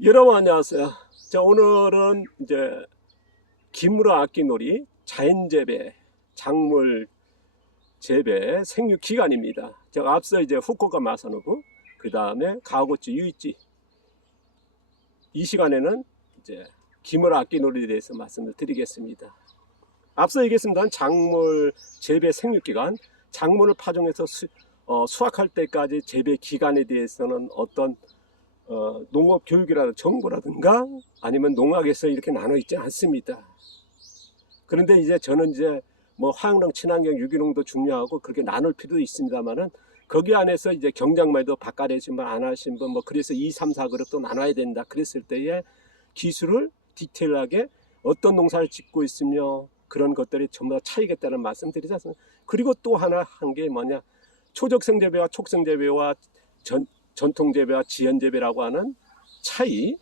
여러분 안녕하세요. 자, 오늘은 이제 기무라 악기놀이 자연재배, 작물 재배 생육 기간입니다. 제가 앞서 이제 후쿠오카 마사노부, 그 다음에 가와구치 유이치, 이 시간에는 이제 기무라 악기놀이에 대해서 말씀을 드리겠습니다. 앞서 얘기했습니다. 작물 재배 생육 기간, 작물을 파종해서 수확할 때까지 재배 기간에 대해서는 어떤 농업 교육이라든가 정보라든가 아니면 농학에서 이렇게 나눠 있지 않습니다. 그런데 이제 저는 이제 뭐 화학농, 친환경, 유기농도 중요하고 그렇게 나눌 필요도 있습니다만은 거기 안에서 이제 경작물도 바깥에 하신 분, 안 하신 분, 뭐 그래서 2, 3, 4그룹도 나눠야 된다. 그랬을 때에 기술을 디테일하게 어떤 농사를 짓고 있으며 그런 것들이 전부 다 차이가 있다는 말씀 드리지 않습니까? 그리고 또 하나 한 게 뭐냐, 초적성 재배와 촉성 재배와 전통 재배와 지연 재배라고 하는 차이.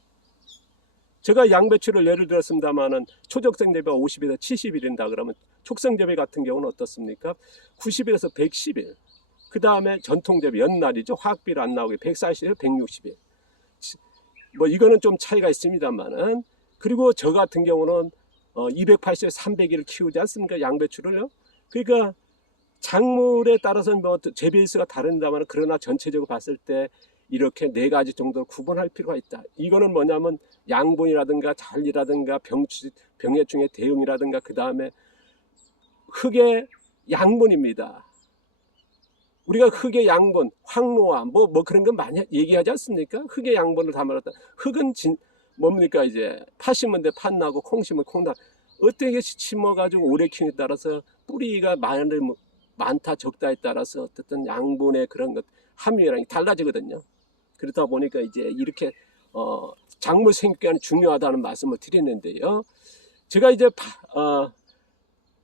제가 양배추를 예를 들었습니다만은 초적성 재배가 50일에서 70일인다 그러면 촉성 재배 같은 경우는 어떻습니까? 90일에서 110일. 그 다음에 전통 재배 연날이죠. 화학비를 안 나오게 140일, 160일. 뭐 이거는 좀 차이가 있습니다만은, 그리고 저 같은 경우는 280일, 300일을 키우지 않습니까? 양배추를요. 그러니까 작물에 따라서는 뭐 재배일수가 다른다만, 그러나 전체적으로 봤을 때 이렇게 네 가지 정도를 구분할 필요가 있다. 이거는 뭐냐면 양분이라든가 잔리라든가 병해충의 대응이라든가 그 다음에 흙의 양분입니다. 우리가 흙의 양분, 황로화 뭐 그런 건 많이 얘기하지 않습니까? 흙의 양분을 다 말했다. 흙은 뭡니까? 이제 팥 심은 데 팥 나고 콩 심은 콩 나. 어떻게 심어가지고 오래 키우에 따라서 뿌리가 많다 적다에 따라서 어쨌든 양분의 그런 것 함유량이 달라지거든요. 그렇다 보니까 이제 이렇게 작물 생육기간이 중요하다는 말씀을 드렸는데요. 제가 이제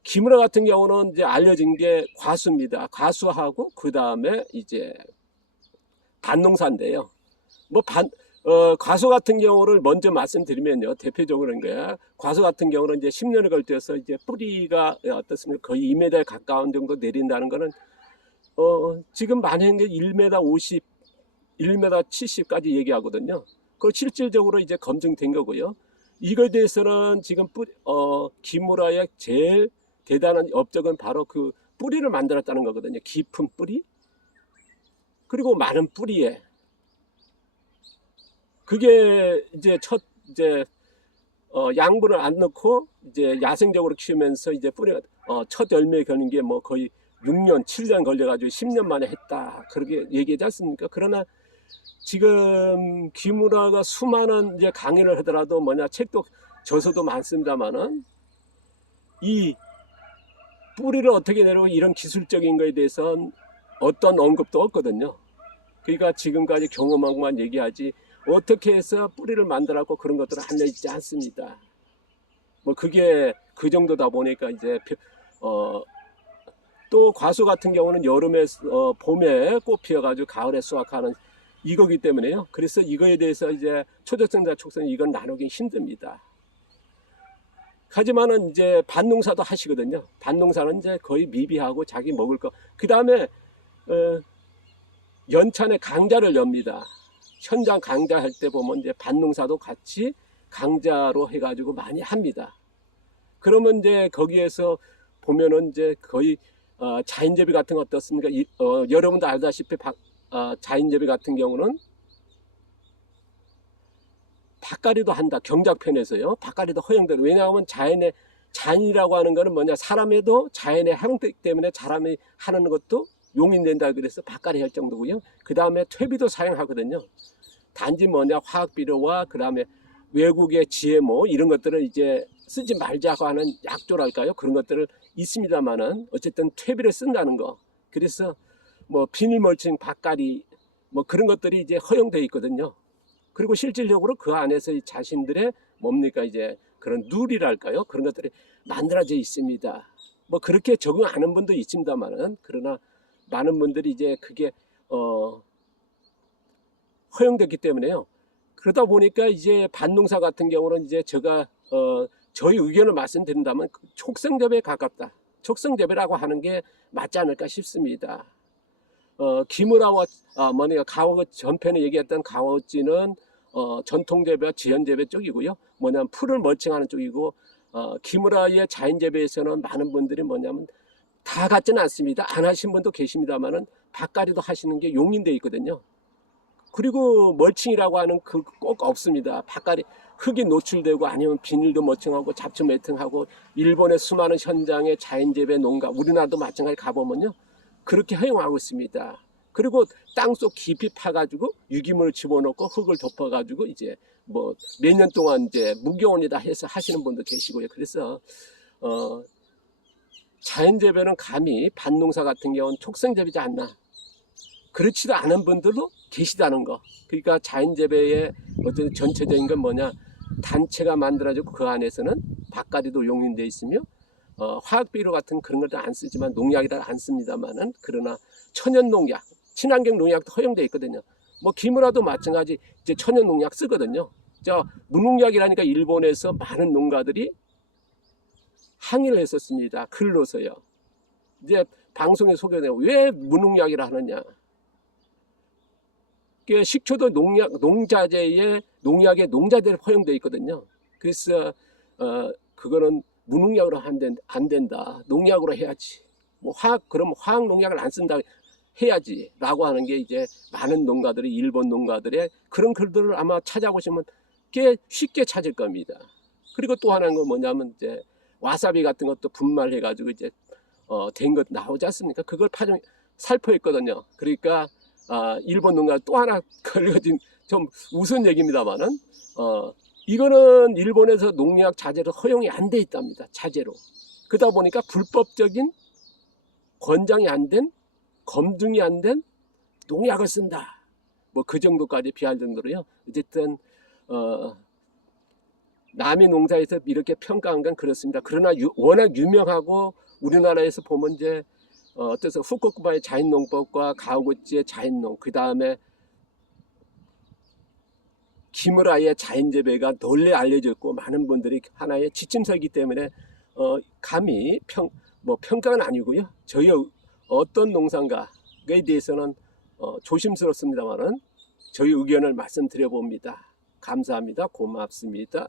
기무라 같은 경우는 이제 알려진 게 과수입니다. 과수하고 그 다음에 이제 밭농사인데요. 뭐 과수 같은 경우를 먼저 말씀드리면요. 대표적으로는 거야. 과수 같은 경우는 이제 10년을 걸쳐서 이제 뿌리가 어떻습니까? 거의 2m에 가까운 정도 내린다는 거는 지금 많은 게 1m 50, 1m 70까지 얘기하거든요. 그 실질적으로 이제 검증된 거고요. 이거에 대해서는 지금 기무라의 제일 대단한 업적은 바로 그 뿌리를 만들었다는 거거든요. 깊은 뿌리, 그리고 많은 뿌리에. 그게 이제 양분을 안 넣고 이제 야생적으로 키우면서 이제 뿌리가 첫 열매에 거는 게 뭐 거의 6년, 7년 걸려가지고 10년 만에 했다. 그렇게 얘기하지 않습니까? 그러나 지금 기무라가 수많은 이제 강의를 하더라도 뭐냐, 책도 저서도 많습니다만은 이 뿌리를 어떻게 내려고 이런 기술적인 거에 대해서는 어떤 언급도 없거든요. 그러니까 지금까지 경험한 것만 얘기하지 어떻게 해서 뿌리를 만들었고 그런 것들은 알려지지 않습니다. 뭐 그게 그 정도다 보니까 이제 또 과수 같은 경우는 여름에 봄에 꽃 피어가지고 가을에 수확하는 이거기 때문에요. 그래서 이거에 대해서 이제 초적성자 촉성 이건 나누기 힘듭니다. 하지만은 이제 밭농사도 하시거든요. 밭농사는 이제 거의 미비하고 자기 먹을 거. 그 다음에 연찬에 강좌를 엽니다. 현장 강좌할 때 보면 이제 밭농사도 같이 강좌로 해가지고 많이 합니다. 그러면 이제 거기에서 보면은 이제 거의 자연재배 같은 거 어떻습니까? 여러분도 알다시피 자연재배 같은 경우는 밭갈이도 한다. 경작편에서요. 밭갈이도 허용되고. 왜냐하면 자연이라고 하는 거는 뭐냐, 사람에도 자연의 행동 때문에 사람이 하는 것도 용인된다 그래서 밭갈이 할 정도고요. 그 다음에 퇴비도 사용하거든요. 단지 뭐냐, 화학비료와 그 다음에 외국의 GMO 이런 것들을 이제 쓰지 말자고 하는 약조랄까요? 그런 것들을 있습니다만은 어쨌든 퇴비를 쓴다는 거. 그래서 뭐 비닐멀칭, 밭갈이 뭐 그런 것들이 이제 허용되어 있거든요. 그리고 실질적으로 그 안에서 자신들의 뭡니까 이제 그런 룰이랄까요? 그런 것들이 만들어져 있습니다. 뭐 그렇게 적응하는 분도 있습니다만은, 그러나 많은 분들이 이제 그게 허용됐기 때문에요. 그러다 보니까 이제 밭농사 같은 경우는 이제 제가 저희 의견을 말씀드린다면 촉성재배에 가깝다. 촉성재배라고 하는 게 맞지 않을까 싶습니다. 기무라와 가와우치 전편에 얘기했던 가와우치는 전통 재배와 지연 재배 쪽이고요. 뭐냐면 풀을 멀칭하는 쪽이고 기무라의 자연 재배에서는 많은 분들이 뭐냐면 다 같지는 않습니다. 안 하신 분도 계십니다만은 밭갈이도 하시는 게 용인돼 있거든요. 그리고 멀칭이라고 하는 그 꼭 없습니다. 밭갈이 흙이 노출되고 아니면 비닐도 멀칭하고 잡초 매팅하고 일본의 수많은 현장의 자연 재배 농가 우리나라도 마찬가지 가보면요 그렇게 허용하고 있습니다. 그리고 땅속 깊이 파가지고 유기물을 집어넣고 흙을 덮어가지고 이제 뭐 몇 년 동안 이제 무교원이다 해서 하시는 분도 계시고요. 그래서 자연 재배는 감히 밭농사 같은 경우는 촉성 재배지 않나. 그렇지도 않은 분들도 계시다는 거. 그러니까 자연 재배의 어떤 전체적인 건 뭐냐? 단체가 만들어지고 그 안에서는 밭갈이도 용인되어 있으며 화학 비료 같은 그런 것도 안 쓰지만 농약이라 안 씁니다만은 그러나 천연 농약, 친환경 농약도 허용되어 있거든요. 뭐 기무라도 마찬가지 이제 천연 농약 쓰거든요. 무농약이라니까 일본에서 많은 농가들이 항의를 했었습니다. 글로서요. 이제 방송에 소개되고 왜 무농약이라 하느냐? 식초도 농자재에 농약에 농자재를 허용되어 있거든요. 그래서 그거는 무농약으로 안 된다. 농약으로 해야지. 뭐 그럼 화학 농약을 안 쓴다 해야지라고 하는 게 이제 많은 농가들이 일본 농가들의 그런 글들을 아마 찾아보시면 꽤 쉽게 찾을 겁니다. 그리고 또 하나는 건 뭐냐면 이제 와사비 같은 것도 분말해가지고 이제 된 것 나오지 않습니까? 그걸 살포했거든요. 그러니까 일본 농가 또 하나 걸려진 좀 우스운 얘기입니다만은 이거는 일본에서 농약 자재로 허용이 안 돼 있답니다. 자재로. 그러다 보니까 불법적인 권장이 안 된 검증이 안 된 농약을 쓴다. 뭐 그 정도까지 비할 정도로요. 어쨌든 남의 농사에서 이렇게 평가한 건 그렇습니다. 그러나 워낙 유명하고 우리나라에서 보면 이제 어때서 후쿠오카의 자연농법과 가오구치의 자연농, 그 다음에 기무라의 자연재배가 널리 알려져 있고 많은 분들이 하나의 지침서이기 때문에 감히 평가는 아니고요. 저희 어떤 농산가에 대해서는 조심스럽습니다만은 저희 의견을 말씀드려 봅니다. 감사합니다. 고맙습니다.